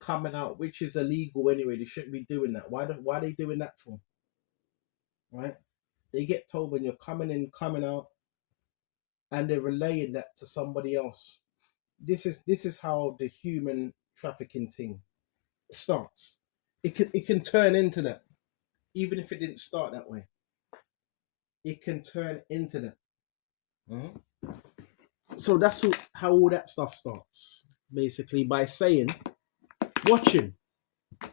coming out, which is illegal anyway. They shouldn't be doing that. Why are they doing that for? Right? They get told when you're coming in, coming out, and they're relaying that to somebody else. This is how the human trafficking thing starts. It can turn into that, even if it didn't start that way. It can turn into that. Mhm. So that's how all that stuff starts, basically by saying, watching,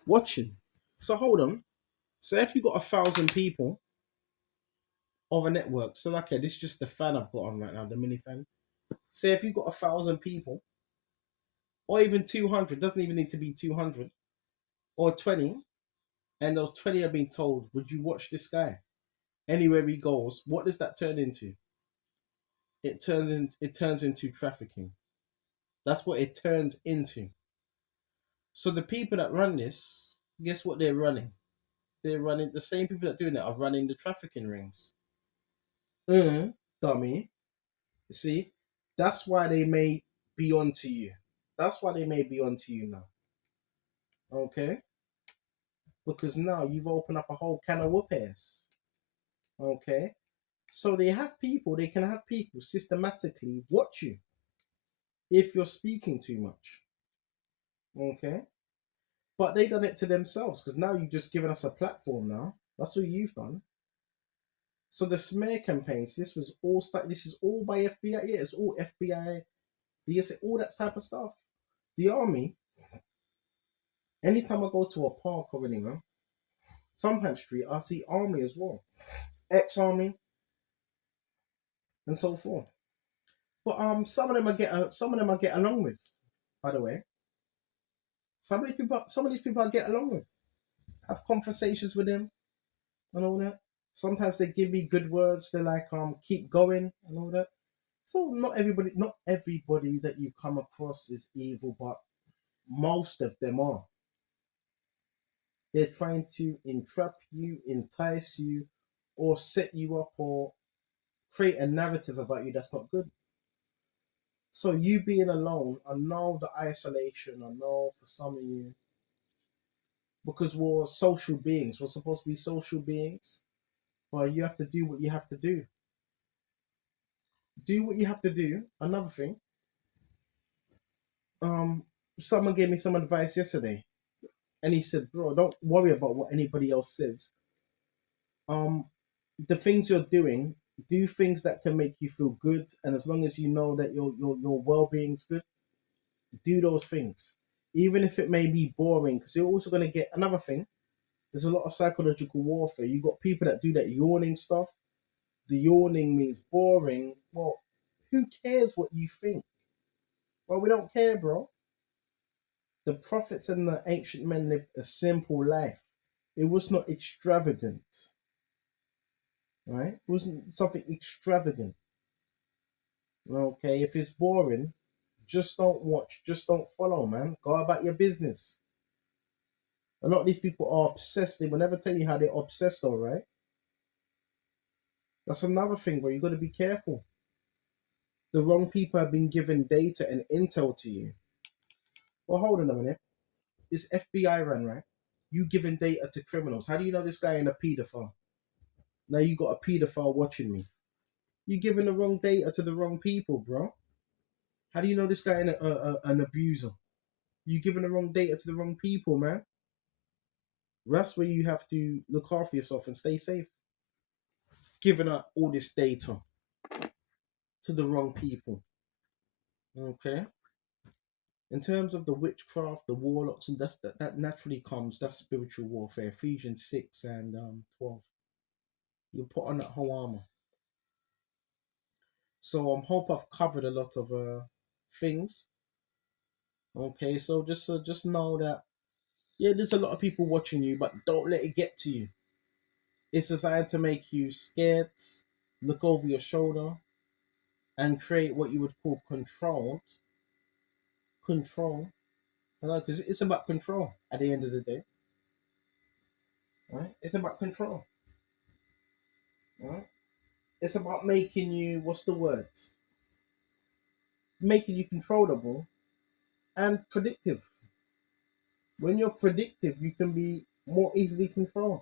watching. So hold on. So if you got 1,000 people of a network, so okay, this is just the fan I've got on right now, the mini fan. Say if you got 1,000 people, or even 200, doesn't even need to be 200, or 20, and those 20 are being told, would you watch this guy? Anywhere he goes, what does that turn into? It turns into trafficking. That's what it turns into. So the people that run this, guess what they're running? They're running the same people that doing it are running the trafficking rings. Dummy. See, that's why they may be onto you. That's why they may be onto you now. Okay, because now you've opened up a whole can of whoop-ass. Okay, so they can have people systematically watch you if you're speaking too much. Okay, but they done it to themselves because now you've just given us a platform. Now that's what you've done. So the smear campaigns, this is all by FBI. Yeah, it's all FBI. DSA, all that type of stuff. The army. Anytime I go to a park or anywhere, sometimes street, I see army as well, ex-army and so forth. But some of them I get along with. By the way, some of these people I get along with, have conversations with them and all that. Sometimes they give me good words. They're like, keep going and all that. So not everybody that you come across is evil, but most of them are. They're trying to entrap you, entice you, or set you up, or create a narrative about you that's not good. So you being alone, I know the isolation, I know for some of you, because we're social beings, we're supposed to be social beings, but you have to do what you have to do. Do what you have to do. Another thing, um, someone gave me some advice yesterday, and he said, "Bro, don't worry about what anybody else says. Um, the things you're doing, do things that can make you feel good, and as long as you know that your well-being's good, do those things, even if it may be boring, because you're also going to get another thing. There's a lot of psychological warfare. You got people that do that yawning stuff. The yawning means boring. Well, who cares what you think? Well, we don't care, bro. The prophets and the ancient men lived a simple life. It was not extravagant, right? It wasn't something extravagant. Okay, if it's boring, just don't watch, just don't follow, man. Go about your business. A lot of these people are obsessed. They will never tell you how they're obsessed, all right? That's another thing where you got to be careful. The wrong people have been given data and intel to you. Well, hold on a minute. This FBI run, right? You giving data to criminals. How do you know this guy ain't a pedophile? Now you got a pedophile watching me. You giving the wrong data to the wrong people, bro. How do you know this guy ain't an abuser? You giving the wrong data to the wrong people, man. That's where you have to look after yourself and stay safe. Giving out all this data to the wrong people. Okay. In terms of the witchcraft, the warlocks, and that naturally comes. That's spiritual warfare. Ephesians 6 and 12. You put on that whole armor. So I hope I've covered a lot of things. Okay, so just know that yeah, there's a lot of people watching you, but don't let it get to you. It's designed to make you scared, look over your shoulder, and create what you would call control. Because it's about control at the end of the day, right? It's about control, right? It's about making you, what's the word? Making you controllable and predictive. When you're predictive, you can be more easily controlled.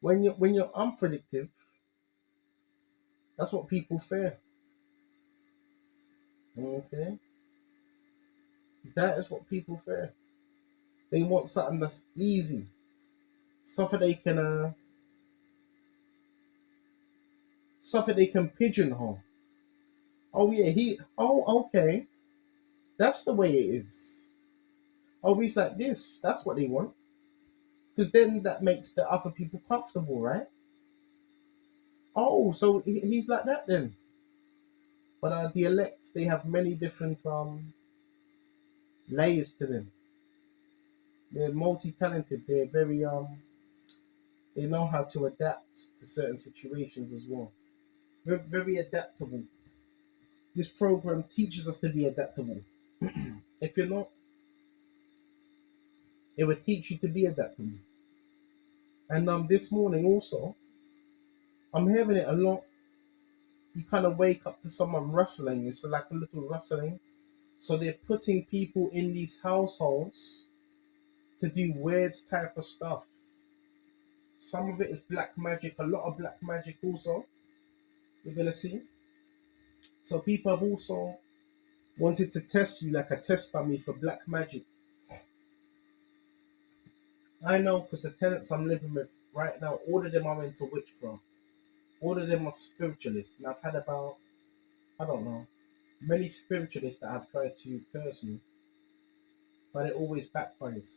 When you're unpredictable, that's what people fear. Okay, that is what people fear. They want something that's easy, something they can pigeonhole. Oh yeah, okay, that's the way it is. Oh, he's like this. That's what they want, because then that makes the other people comfortable, right? Oh, so he's like that then. But the elect, they have many different layers to them. They're multi-talented. They're very They know how to adapt to certain situations as well. Very, very adaptable. This program teaches us to be adaptable. If you're not, it would teach you to be adaptable. And this morning also, I'm hearing it a lot. You kind of wake up to someone rustling. It's like a little rustling. So they're putting people in these households to do weird type of stuff. Some of it is black magic, a lot of black magic also. You're gonna see. So people have also wanted to test you like a test dummy for black magic. I know because the tenants I'm living with right now, all of them are into witchcraft. All of them are spiritualists. And I've had about, I don't know, many spiritualists that I've tried to curse me, but it always backfires,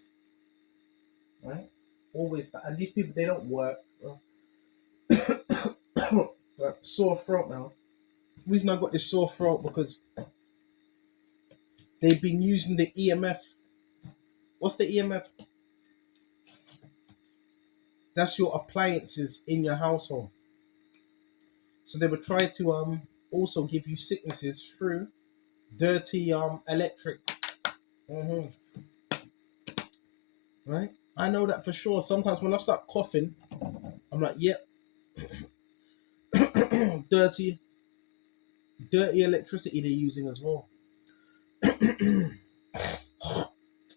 right? Always back. And these people, they don't work. Right, sore throat now. The reason I got this sore throat because they've been using the EMF. What's the EMF? That's your appliances in your household. So they would try to also give you sicknesses through dirty electric. hmm Right? I know that for sure. Sometimes when I start coughing, I'm like, yep, dirty, dirty electricity they're using as well. Excuse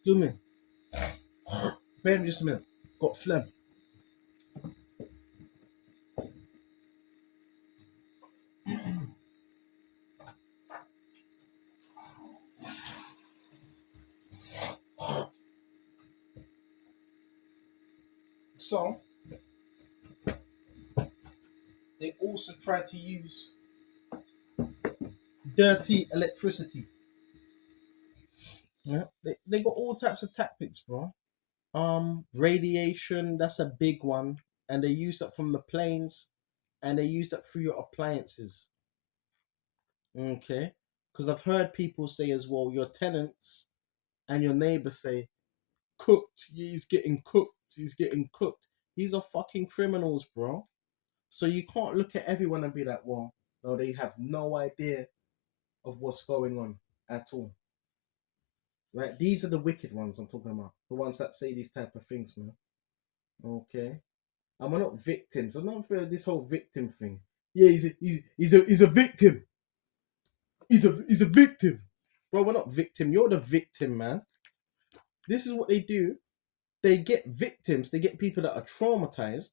me. Bear me just a minute. Got phlegm. So they also try to use dirty electricity. Yeah, they got all types of tactics, bro. Radiation, that's a big one, and they use that from the planes, and they use that through your appliances. Okay, because I've heard people say as well, your tenants and your neighbors say, cooked, he's getting cooked, he's getting cooked. These are fucking criminals, bro. So you can't look at everyone and be like, well, no, they have no idea of what's going on at all. Right? These are the wicked ones I'm talking about. The ones that say these type of things, man. Okay. And we're not victims. I'm not for this whole victim thing. Yeah, he's a victim. He's a victim. Bro, we're not victim. You're the victim, man. This is what they do. They get victims. They get people that are traumatized,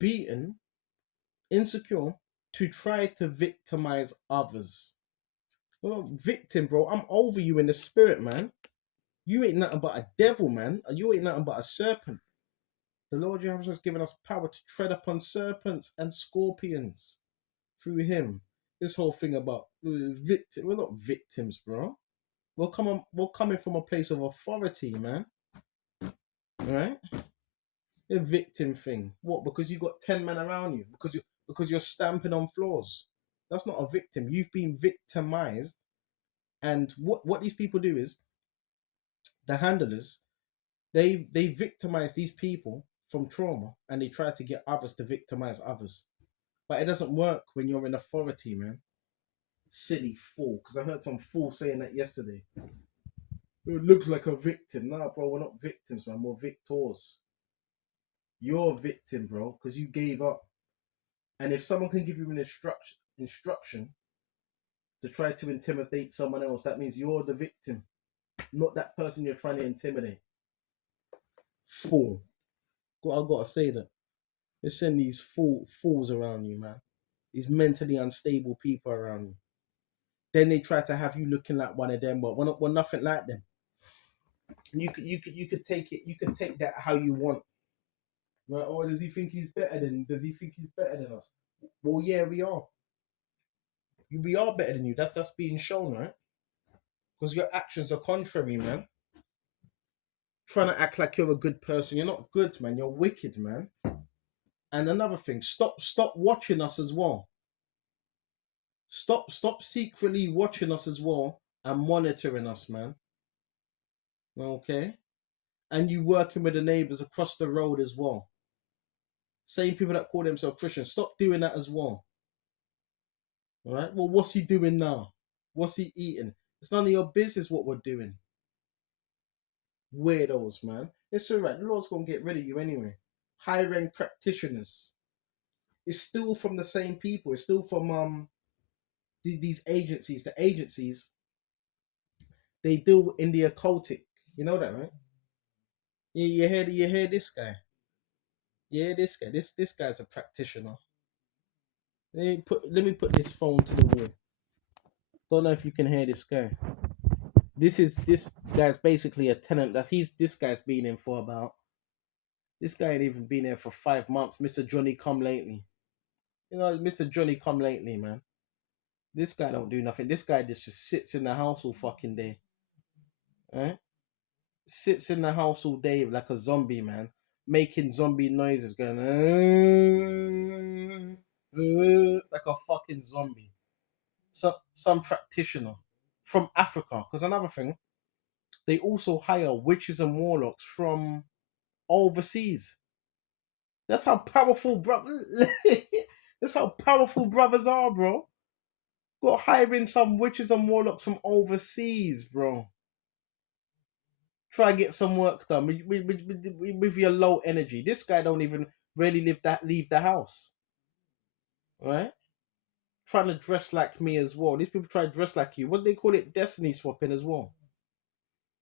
beaten, insecure, to try to victimize others. Well, victim, bro. I'm over you in the spirit, man. You ain't nothing but a devil, man. You ain't nothing but a serpent. The Lord Jehovah has given us power to tread upon serpents and scorpions through him. This whole thing about victim, we're not victims, bro. We're coming from a place of authority, man. Right? The victim thing. What? Because you got 10 men around you. Because you're stamping on floors. That's not a victim. You've been victimized. And what these people do is the handlers, they victimize these people from trauma and they try to get others to victimize others. But it doesn't work when you're in authority, man. Silly fool. Because I heard some fool saying that yesterday. It looks like a victim. Nah, bro, we're not victims, man. We're victors. You're a victim, bro, because you gave up. And if someone can give you an instruction to try to intimidate someone else, that means you're the victim, not that person you're trying to intimidate. Fool. I've got to say that. They send these fools around you, man. These mentally unstable people around you. Then they try to have you looking like one of them, but we're nothing like them. You could take it. You can take that how you want. Right? Or does he think he's better than? Does he think he's better than us? Well, yeah, we are. We are better than you. That's being shown, right? Because your actions are contrary, man. Trying to act like you're a good person. You're not good, man. You're wicked, man. And another thing, stop watching us as well. Stop secretly watching us as well and monitoring us, man. Okay? And you working with the neighbors across the road as well. Same people that call themselves Christians. Stop doing that as well. All right. Well, what's he doing now? What's he eating? It's none of your business what we're doing. Weirdos, man. It's alright. The Lord's gonna get rid of you anyway. High rank practitioners. It's still from the same people. It's still from these agencies. The agencies, they deal in the occultic. You know that, right? You hear this guy. You hear this guy. This guy's a practitioner. Let me put this phone to the wall. Don't know if you can hear this guy. This guy's basically a tenant that this guy's been in for about. This guy ain't even been here for 5 months. Mr. Johnny come lately. You know, Mr. Johnny come lately, man. This guy don't do nothing. This guy just sits in the house all fucking day. Right? Sits in the house all day like a zombie, man. Making zombie noises, going like a fucking zombie. So some practitioner from Africa. Because another thing, they also hire witches and warlocks from overseas. That's how powerful brothers. That's how powerful brothers are, bro. Got hiring some witches and warlocks from overseas, bro. Try to get some work done with your low energy. This guy don't even really leave the house, right? Trying to dress like me as well. These people try to dress like you. What do they call it? Destiny swapping as well.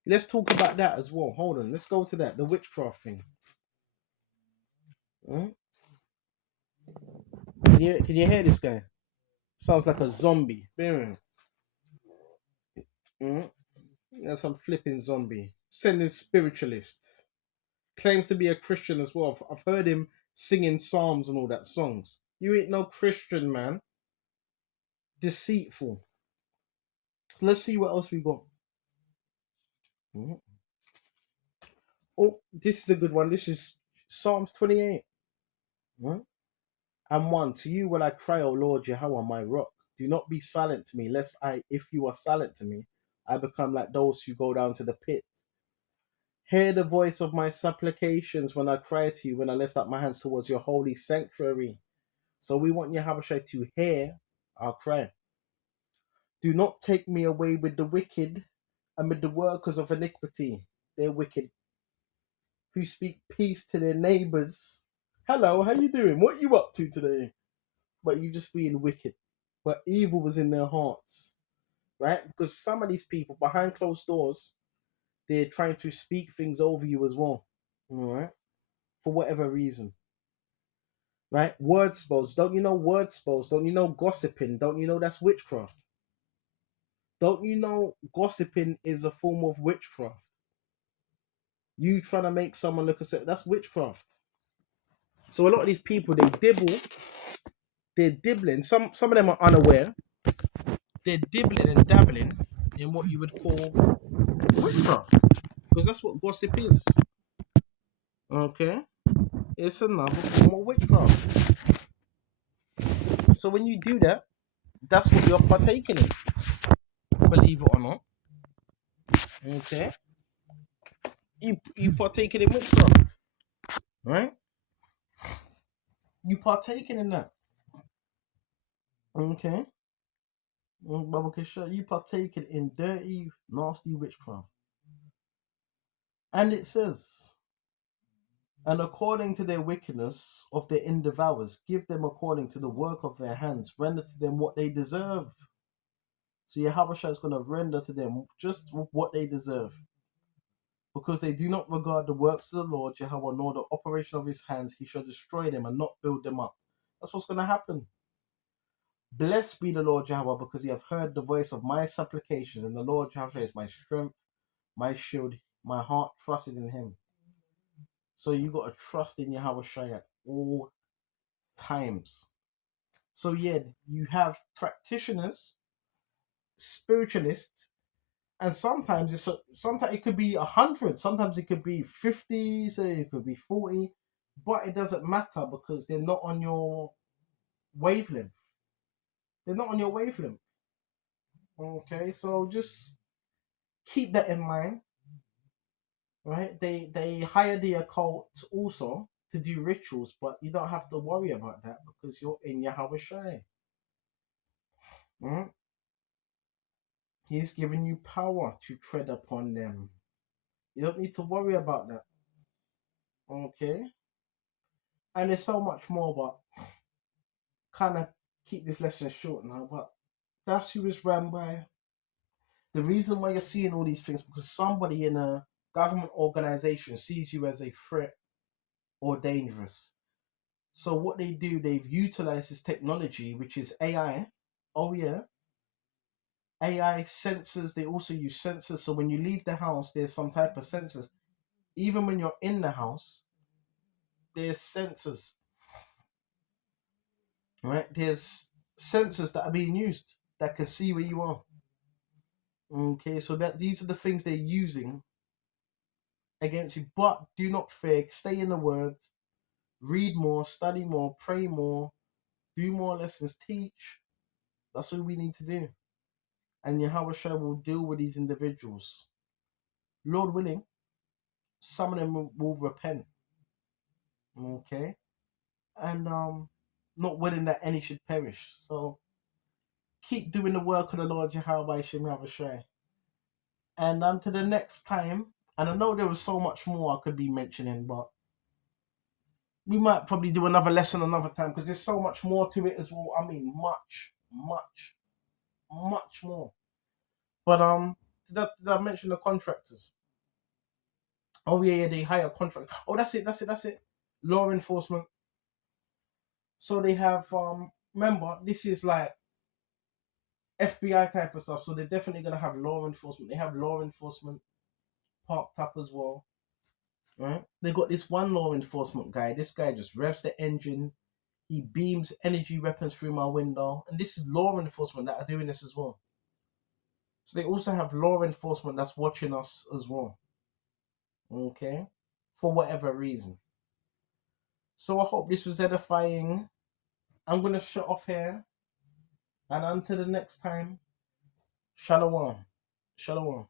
Let's talk about that as well. Hold on. Let's go to that. The witchcraft thing. Mm? Can you hear this guy? Sounds like a zombie. Mm. Mm. That's some flipping zombie. Sending spiritualist. Claims to be a Christian as well. I've heard him singing psalms and all that songs. You ain't no Christian, man. Deceitful. So let's see what else we got. Mhm. Oh, this is a good one. This is Psalms 28. Mhm. And 1. To you will I cry, O Lord Yahweh, my rock. Do not be silent to me, lest if you are silent to me, I become like those who go down to the pit. Hear the voice of my supplications when I cry to you, when I lift up my hands towards your holy sanctuary. So we want Yahweh to hear our cry. Do not take me away with the wicked and with the workers of iniquity. They're wicked, who speak peace to their neighbors. Hello, how you doing? What you up to today? But you just being wicked. But evil was in their hearts, right? Because some of these people behind closed doors, they're trying to speak things over you as well, all right? For whatever reason, right? Word spells. Don't you know word spells? Don't you know gossiping? Don't you know that's witchcraft? Don't you know gossiping is a form of witchcraft? You trying to make someone look at that's witchcraft. So a lot of these people they dibble, they're dibbling. Some of them are unaware. They're dibbling and dabbling in what you would call witchcraft, because that's what gossip is. Okay, it's another form of witchcraft. So when you do that, that's what you're partaking in. Believe it or not. Okay, you partaking in witchcraft, right? You partaking in that. Okay. Baba Kesha, you partaking in dirty, nasty witchcraft. And it says, and according to their wickedness of their indevours, give them according to the work of their hands, render to them what they deserve. So Yahweh is going to render to them just what they deserve. Because they do not regard the works of the Lord Jehovah nor the operation of his hands, he shall destroy them and not build them up. That's what's going to happen. Blessed be the Lord Jehovah, because he have heard the voice of my supplications, and the Lord Jehovah is my strength, my shield, my heart trusted in him. So you got to trust in Yahweh at all times. So yeah, you have practitioners, spiritualists, and sometimes sometimes it could be 100, sometimes it could be 50, say it could be 40, but it doesn't matter because they're not on your wavelength. They're not on your wavelength. Okay, so just keep that in mind, right? They hire the occult also to do rituals, but you don't have to worry about that because you're in Yahweh Shai. Mm? He's giving you power to tread upon them. You don't need to worry about that. Okay? And there's so much more, but kind of keep this lesson short now. But that's who is ran by. The reason why you're seeing all these things because somebody in a government organization sees you as a threat or dangerous. So what they do, they've utilized this technology, which is AI. Oh yeah, AI sensors. They also use sensors. So when you leave the house, there's some type of sensors. Even when you're in the house, there's sensors, right? There's sensors that are being used that can see where you are. Okay, so that these are the things they're using against you. But do not fear. Stay in the word. Read more, study more, pray more, do more lessons, teach. That's all we need to do. And Yahweh Shai will deal with these individuals. Lord willing, some of them will repent. Okay? And not willing that any should perish. So keep doing the work of the Lord Yahweh Shai. And until the next time, and I know there was so much more I could be mentioning, but we might probably do another lesson another time because there's so much more to it as well. I mean, much more. But did I mention the contractors? Oh yeah, they hire contract. Oh, that's it. Law enforcement. So they have remember this is like FBI type of stuff. So they're definitely gonna have law enforcement. They have law enforcement parked up as well. Right? They got this one law enforcement guy. This guy just revs the engine. He beams energy weapons through my window. And this is law enforcement that are doing this as well. So they also have law enforcement that's watching us as well. Okay? For whatever reason. So I hope this was edifying. I'm going to shut off here. And until the next time, Shalom. Shalom.